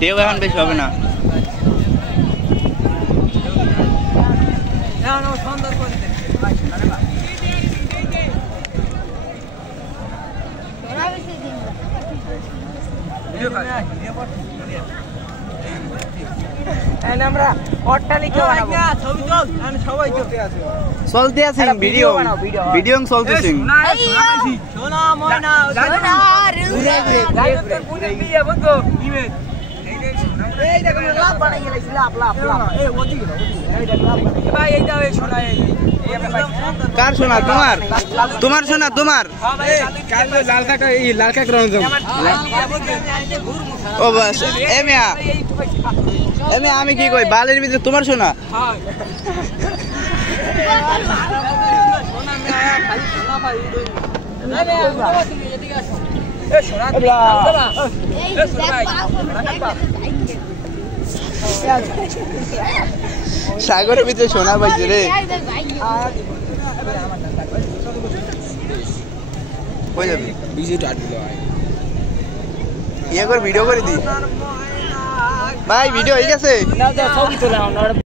ঢেউ এখন বেশি হবে না। চলতে আছে ভিডিও ভিডিও চলতেছে। কার শোনা? তোমার তোমার শোনা তোমার। ও বাস এমে আমি কি কই বালের ভিতরে তোমার শোনা। সাগরের ভিতরে সোনা পাইছে রে। ইয়ে করে ভিডিও করে দি ভাই। ভিডিও হয়ে গেছে।